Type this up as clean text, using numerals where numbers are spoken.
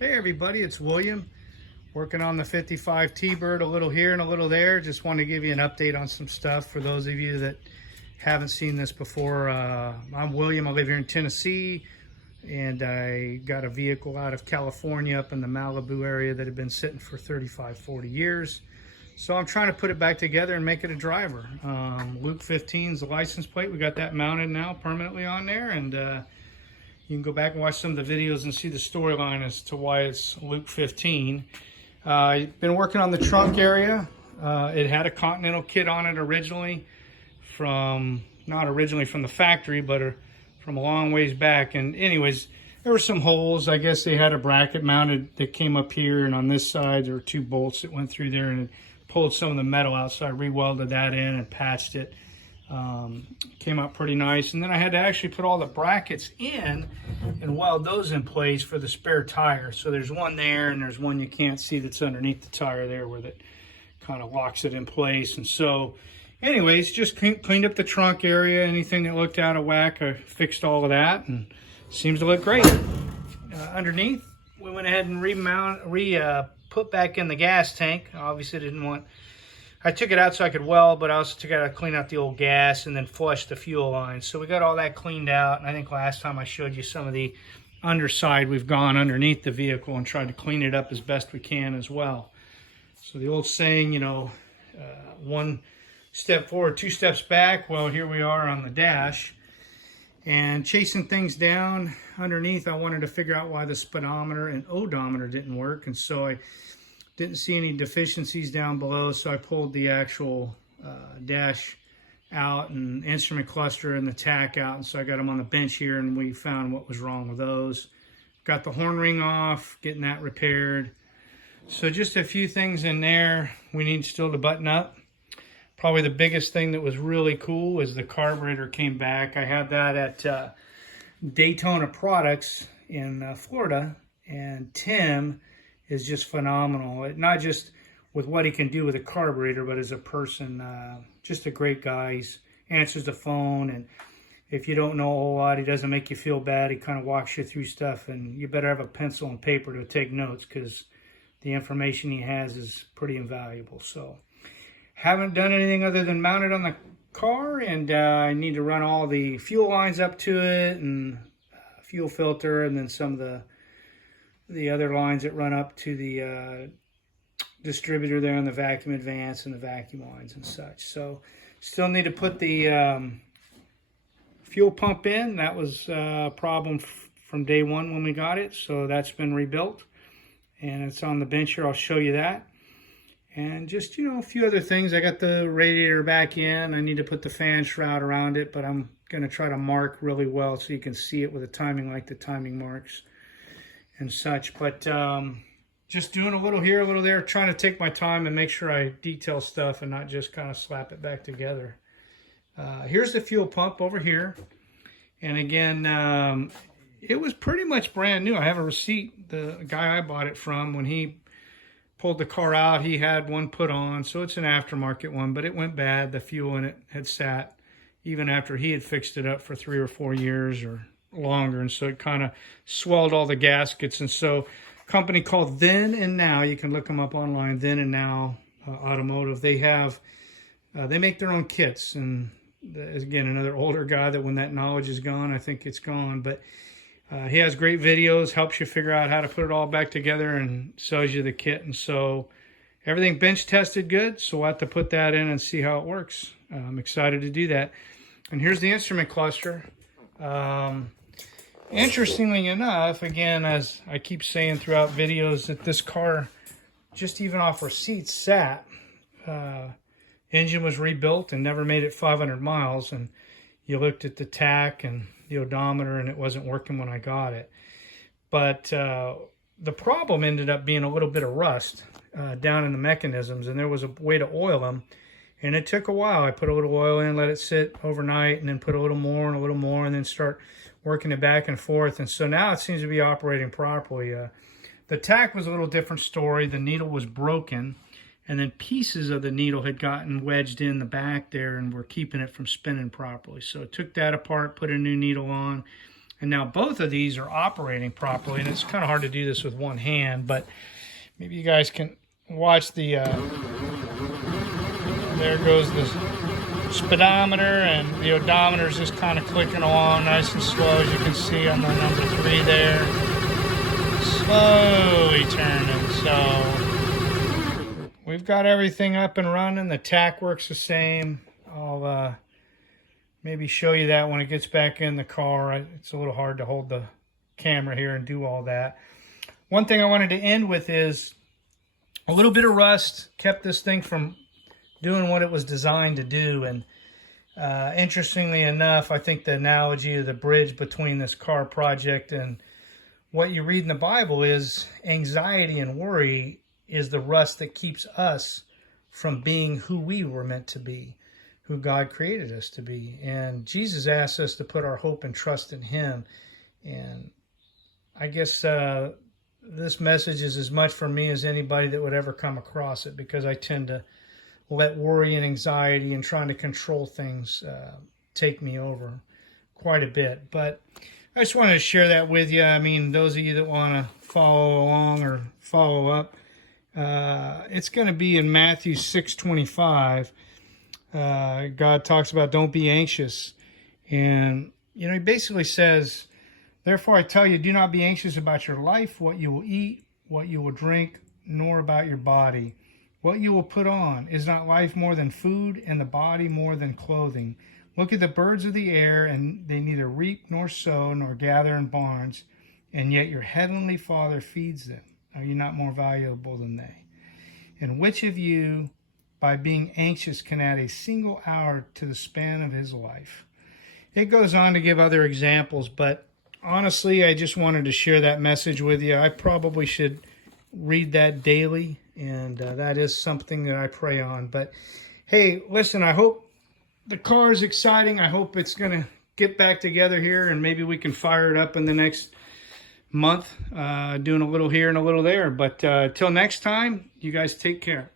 Hey everybody, it's William, working on the 55 T-Bird, a little here and a little there. Just want to give you an update on some stuff for those of you that haven't seen this before. I'm William, I live here in Tennessee, and I got a vehicle out of California up in the Malibu area that had been sitting for 35-40 years. So I'm trying to put it back together and make it a driver. Luke 15 is the license plate. We got that mounted now permanently on there, and you can go back and watch some of the videos and see the storyline as to why it's Luke 15. I've been working on the trunk area. It had a Continental kit on it originally, not originally from the factory, but from a long ways back. And anyways, there were some holes. I guess they had a bracket mounted that came up here, and on this side there were two bolts that went through there and it pulled some of the metal out, so I re-welded that in and patched it. Came out pretty nice, and then I had to actually put all the brackets in and weld those in place for the spare tire. So there's one there and there's one you can't see that's underneath the tire there where that kind of locks it in place. And so anyways, just cleaned up the trunk area. Anything that looked out of whack, I fixed all of that, and seems to look great. Underneath, we went ahead and put back in the gas tank. Obviously I took it out so I could weld, but I also took it out to clean out the old gas and then flush the fuel lines. So we got all that cleaned out. And I think last time I showed you some of the underside, we've gone underneath the vehicle and tried to clean it up as best we can as well. So the old saying, one step forward, two steps back. Well, here we are on the dash and chasing things down underneath. I wanted to figure out why the speedometer and odometer didn't work. And so I didn't see any deficiencies down below, so I pulled the actual dash out and instrument cluster and the tach out, and so I got them on the bench here, and we found what was wrong with those. Got the horn ring off, getting that repaired. So just a few things in there we need still to button up. Probably the biggest thing that was really cool is the carburetor came back. I had that at Daytona Products in Florida, and Tim is just phenomenal. Not just with what he can do with a carburetor, but as a person, just a great guy. He answers the phone, and if you don't know a whole lot, he doesn't make you feel bad. He kind of walks you through stuff, and you better have a pencil and paper to take notes because the information he has is pretty invaluable. So haven't done anything other than mount it on the car, and I need to run all the fuel lines up to it and fuel filter, and then some of the other lines that run up to the distributor there on the vacuum advance and the vacuum lines and such. So still need to put the fuel pump in. That was a problem from day one when we got it. So that's been rebuilt and it's on the bench here. I'll show you that. And just, a few other things. I got the radiator back in. I need to put the fan shroud around it, but I'm going to try to mark really well so you can see it with a timing like the timing marks and such. But just doing a little here, a little there, trying to take my time and make sure I detail stuff and not just kind of slap it back together. Here's the fuel pump over here. And again, it was pretty much brand new. I have a receipt. The guy I bought it from, when he pulled the car out, he had one put on. So it's an aftermarket one, but it went bad. The fuel in it had sat even after he had fixed it up for 3 or 4 years or longer, and so it kind of swelled all the gaskets. And so a company called Then and Now, you can look them up online, Then and Now Automotive, they make their own kits. And again, another older guy that when that knowledge is gone, I think it's gone, but he has great videos, helps you figure out how to put it all back together and sells you the kit. And so everything bench tested good, so we'll have to put that in and see how it works. I'm excited to do that. And here's the instrument cluster. Interestingly enough, again, as I keep saying throughout videos, that this car, just even off receipts, sat. Engine was rebuilt and never made it 500 miles. And you looked at the tach and the odometer, and it wasn't working when I got it. But the problem ended up being a little bit of rust down in the mechanisms, and there was a way to oil them. And it took a while. I put a little oil in, let it sit overnight, and then put a little more and a little more, and then start working it back and forth. And so now it seems to be operating properly. The tach was a little different story. The needle was broken, and then pieces of the needle had gotten wedged in the back there and were keeping it from spinning properly. So I took that apart, put a new needle on, And now both of these are operating properly, and it's kind of hard to do this with one hand, but maybe you guys can watch the, there goes the speedometer, and the odometer is just kind of clicking along nice and slow, as you can see on the number 3 there. Slowly turning, so we've got everything up and running. The tach works the same. I'll maybe show you that when it gets back in the car. It's a little hard to hold the camera here and do all that. One thing I wanted to end with is a little bit of rust kept this thing from doing what it was designed to do. And interestingly enough, I think the analogy of the bridge between this car project and what you read in the Bible is anxiety and worry is the rust that keeps us from being who we were meant to be, who God created us to be. And Jesus asked us to put our hope and trust in him. And I guess this message is as much for me as anybody that would ever come across it, because I tend to let worry and anxiety and trying to control things take me over quite a bit. But I just wanted to share that with you. I mean, those of you that want to follow along or follow up, it's going to be in Matthew 6:25. God talks about don't be anxious. And, he basically says, therefore I tell you, do not be anxious about your life, what you will eat, what you will drink, nor about your body, what you will put on. Is not life more than food, and the body more than clothing? Look at the birds of the air, and they neither reap nor sow nor gather in barns, and yet your heavenly Father feeds them. Are you not more valuable than they? And which of you, by being anxious, can add a single hour to the span of his life? It goes on to give other examples, but honestly, I just wanted to share that message with you. I probably should read that daily, and that is something that I pray on. But hey, listen, I hope the car is exciting. I hope it's going to get back together here, and maybe we can fire it up in the next month, doing a little here and a little there. But till next time, you guys take care.